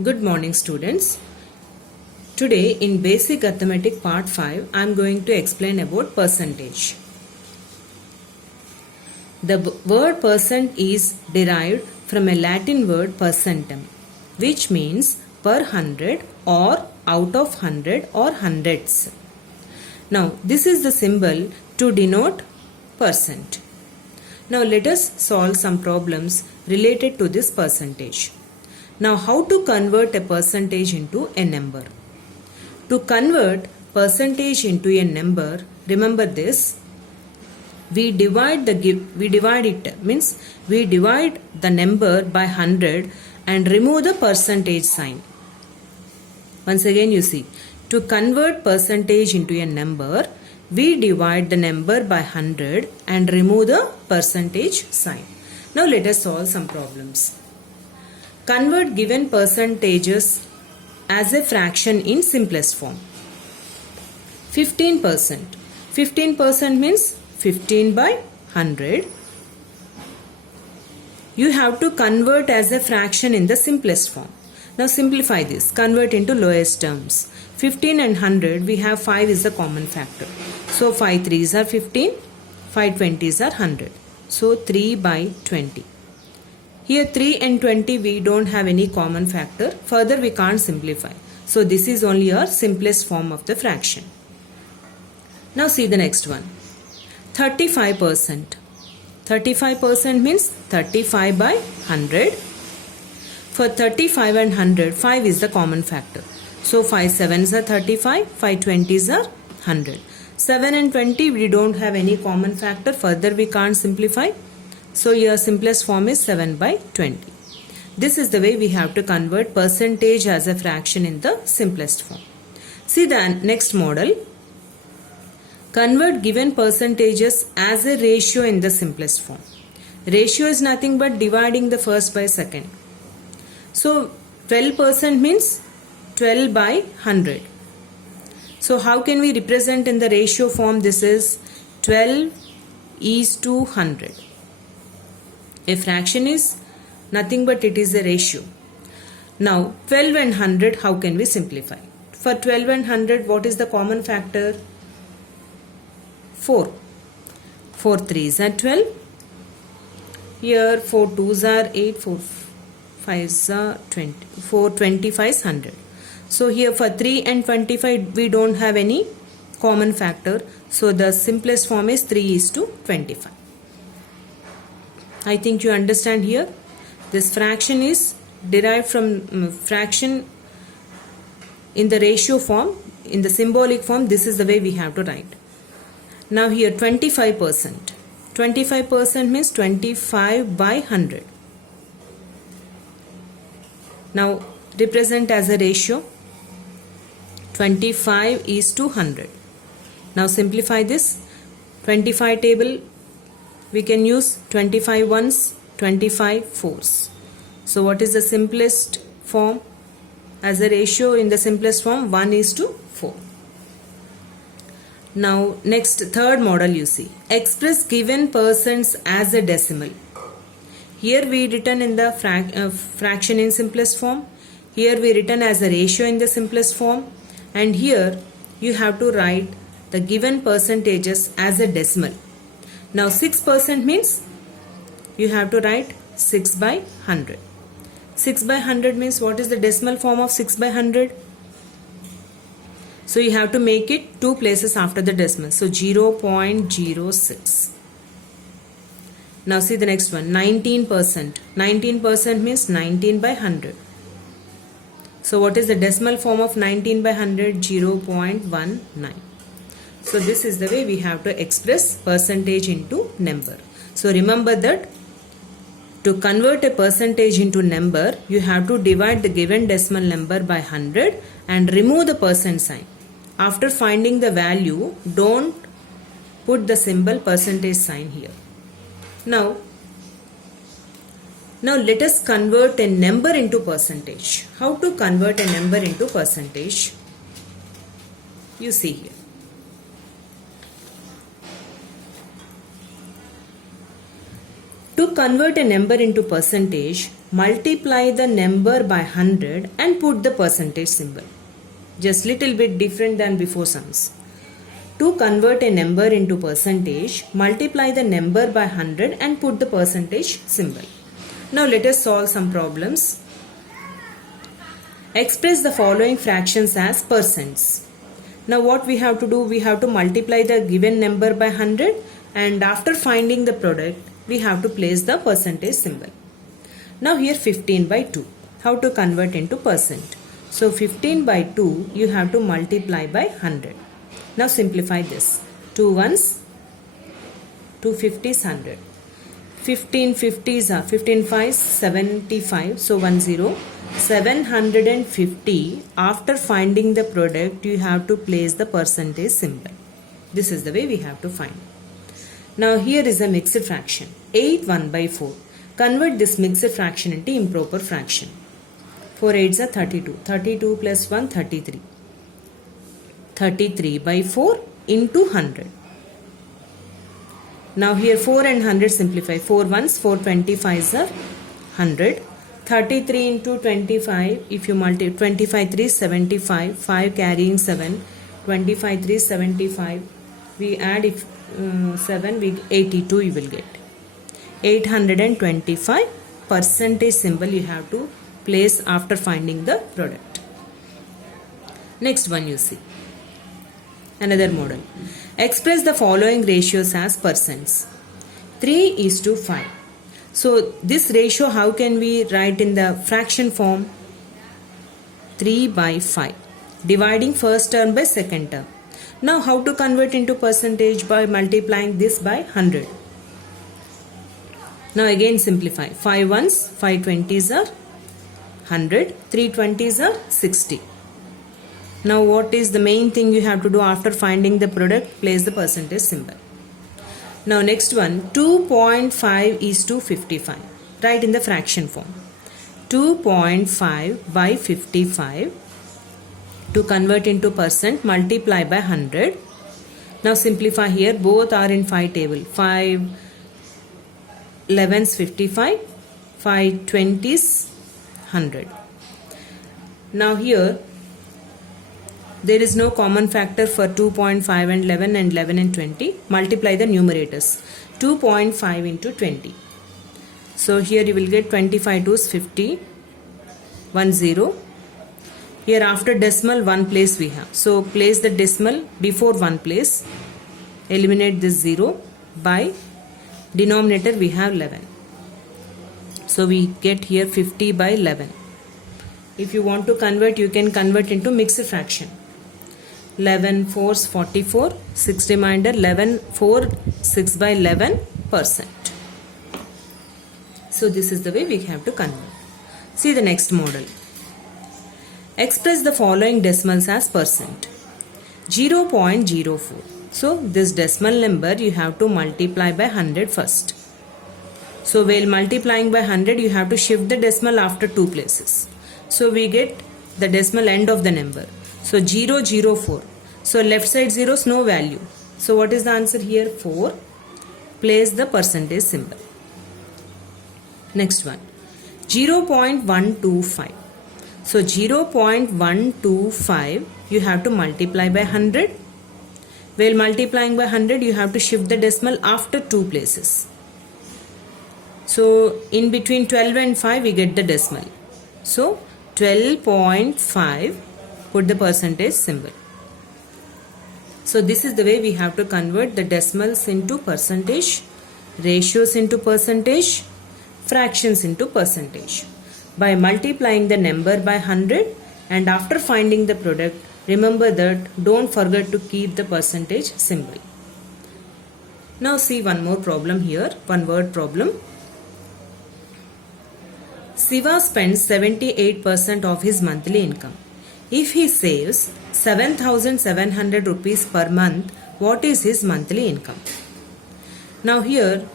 Good morning, students. Today in Basic Arithmetic Part 5, I am going to explain about percentage. The word percent is derived from a Latin word percentum, which means per hundred or out of hundred or hundreds. Now, this is the symbol to denote percent. Now, let us solve some problems related to this percentage. Now, how to convert a percentage into a number? To convert percentage into a number, remember this. We divide the number by 100 and remove the percentage sign. Once again, you see, to convert percentage into a number, we divide the number by 100 and remove the percentage sign. Now let us solve some problems. Convert given percentages as a fraction in simplest form. 15%. 15% means 15 by 100. You have to convert as a fraction in the simplest form. Now simplify this. Convert into lowest terms. 15 and 100, we have 5 is the common factor. So 5 3s are 15, 5 20s are 100. So 3 by 20. Here 3 and 20 we don't have any common factor. Further we can't simplify. So this is only our simplest form of the fraction. Now see the next one. 35%. 35% means 35 by 100. For 35 and 100, 5 is the common factor. So 5 7s are 35, 5 20s are 100. 7 and 20 we don't have any common factor. Further we can't simplify. So your simplest form is 7 by 20. This is the way we have to convert percentage as a fraction in the simplest form. See the next model. Convert given percentages as a ratio in the simplest form. Ratio is nothing but dividing the first by second. So 12% means 12 by 100. So how can we represent in the ratio form? This is 12 is to 100. A fraction is nothing but it is a ratio. Now 12 and 100, how can we simplify? For 12 and 100, what is the common factor? 4. 4 3s are 12. Here 4 2s are 8, 4 5s are 20. 4 25 is 100. So here for 3 and 25 we don't have any common factor. So the simplest form is 3 is to 25. I think you understand here. This fraction is derived from fraction in the ratio form. In the symbolic form, this is the way we have to write. Now here 25%. 25% means 25 by 100. Now represent as a ratio. 25 is to 100. Now simplify this. 25 table, we can use 25 ones, 25 fours. So what is the simplest form? As a ratio in the simplest form, 1 is to 4. Now next third model you see. Express given percents as a decimal. Here we written in the fraction in simplest form. Here we written as a ratio in the simplest form. And here you have to write the given percentages as a decimal. Now 6% means you have to write 6 by 100. 6 by 100 means what is the decimal form of 6 by 100? So you have to make it 2 places after the decimal. So 0.06. Now see the next one. 19%. 19% means 19 by 100. So what is the decimal form of 19 by 100? 0.19. So this is the way we have to express percentage into number. So remember that to convert a percentage into number, you have to divide the given decimal number by 100 and remove the percent sign. After finding the value, don't put the symbol percentage sign here. Now let us convert a number into percentage. How to convert a number into percentage? You see here. To convert a number into percentage, multiply the number by 100 and put the percentage symbol. Just little bit different than before sums. To convert a number into percentage, multiply the number by 100 and put the percentage symbol. Now let us solve some problems. Express the following fractions as percents. Now what we have to do, we have to multiply the given number by 100 and after finding the product, we have to place the percentage symbol. Now here 15 by 2. How to convert into percent? So 15 by 2 you have to multiply by 100. Now simplify this. 2 ones, 2 50s 100. 15 50s are 15 5s 75. So 1 0. 750. After finding the product you have to place the percentage symbol. This is the way we have to find. Now here is a mixed fraction. 8 1 by 4. Convert this mixed fraction into improper fraction. 4 8s are 32. 32 plus 1 33. 33 by 4 into 100. Now here 4 and 100 simplify. 4 ones, 4 25s are 100. 33 into 25, if you multiply 25 3 75, 5 carrying 7, 25 3 75, we add if 7, we 82 you will get. 825 percentage symbol you have to place after finding the product. Next one you see. Another model. Express the following ratios as percents. 3:5. So this ratio how can we write in the fraction form? 3 by 5. Dividing first term by second term. Now how to convert into percentage? By multiplying this by 100. Now again simplify. 5 ones, 5 20s are 100. 3 20s are 60. Now what is the main thing you have to do after finding the product? Place the percentage symbol. Now next one, 2.5:55. Write in the fraction form. 2.5 by 55. To convert into percent, multiply by 100. Now simplify here. Both are in 5 table. 5 11s 55. 5 20s 100. Now here there is no common factor for 2.5 and 11 and 11 and 20. Multiply the numerators. 2.5 into 20. So here you will get 25 2s 50. 1 0. Here after decimal 1 place we have. So place the decimal before 1 place. Eliminate this 0 by denominator we have 11. So we get here 50 by 11. If you want to convert, you can convert into mixed fraction. 11 4s 44. 6 remainder 11 4 6 by 11%. So this is the way we have to convert. See the next model. Express the following decimals as percent. 0.04. So this decimal number you have to multiply by 100 first. So while multiplying by 100 you have to shift the decimal after 2 places. So we get the decimal end of the number. So 004. So left side zeros no value. So what is the answer here? 4. Place the percentage symbol. Next one. 0.125. So 0.125 you have to multiply by 100. While multiplying by 100 you have to shift the decimal after 2 places. So in between 12 and 5 we get the decimal. So 12.5, put the percentage symbol. So this is the way we have to convert the decimals into percentage, ratios into percentage, fractions into percentage. By multiplying the number by 100 and after finding the product, remember that don't forget to keep the percentage symbol. Now see one more problem here, one word problem. Siva spends 78% of his monthly income. If he saves 7,700 rupees per month, what is his monthly income? Now here,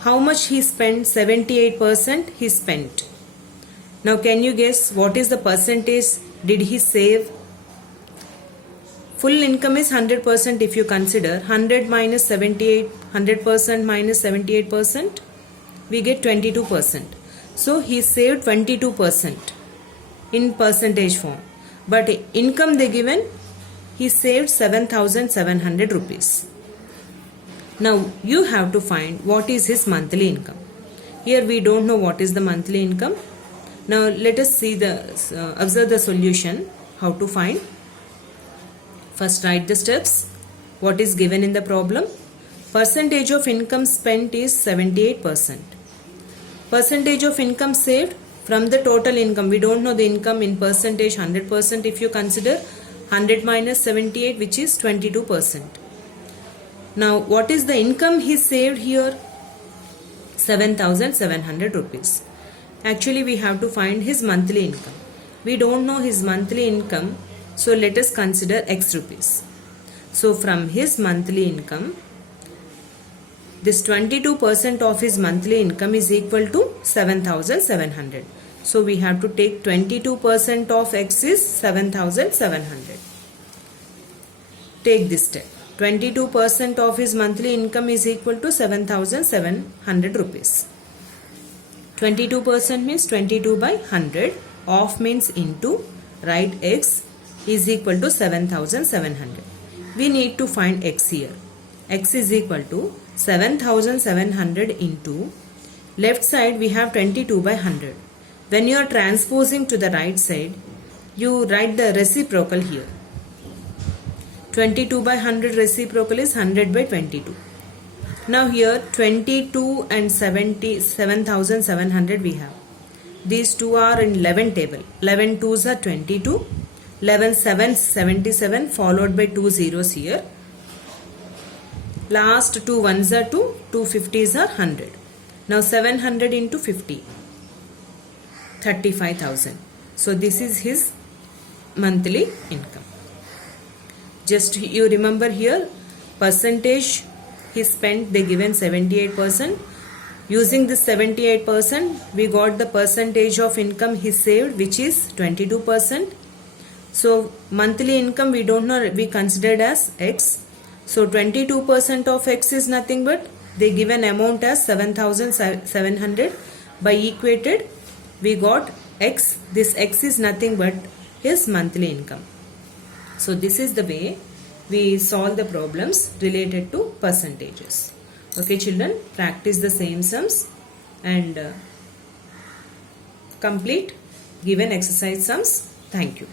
how much he spent? 78% he spent. Now can you guess what is the percentage did he save? Full income is 100% if you consider 100 minus 78, 100% minus 78%, we get 22%. So he saved 22% in percentage form. But income they given, he saved 7,700 rupees. Now you have to find what is his monthly income. Here we don't know what is the monthly income. Now let us see observe the solution, how to find. First write the steps. What is given in the problem? Percentage of income spent is 78%. Percentage of income saved from the total income. We don't know the income in percentage 100%. If you consider 100 minus 78, which is 22%. Now what is the income he saved here? 7,700 rupees. Actually we have to find his monthly income. We don't know his monthly income, so let us consider X rupees. So from his monthly income, this 22% of his monthly income is equal to 7,700. So we have to take 22% of X is 7,700. Take this step. 22% of his monthly income is equal to 7,700 rupees. 22% means 22 by 100. Off means into. Write X is equal to 7,700. We need to find X here. X is equal to 7,700 into, left side we have 22 by 100. When you are transposing to the right side, you write the reciprocal here. 22 by 100 reciprocal is 100 by 22. Now here 22 and 7,700 we have. These two are in 11 table. 11 2s are 22. 11 7s 77 followed by 2 zeros here. Last two ones are 2, 2 50s are 100. Now 700 into 50, 35,000. So this is his monthly income. Just you remember here, percentage he spent, they given 78%. Using this 78%, we got the percentage of income he saved, which is 22%. So monthly income we don't know, we considered as X. So 22% of X is nothing but they give an amount as 7,700. By equated, we got X. This X is nothing but his monthly income. So this is the way we solve the problems related to percentages. Okay children, practice the same sums and complete given exercise sums. Thank you.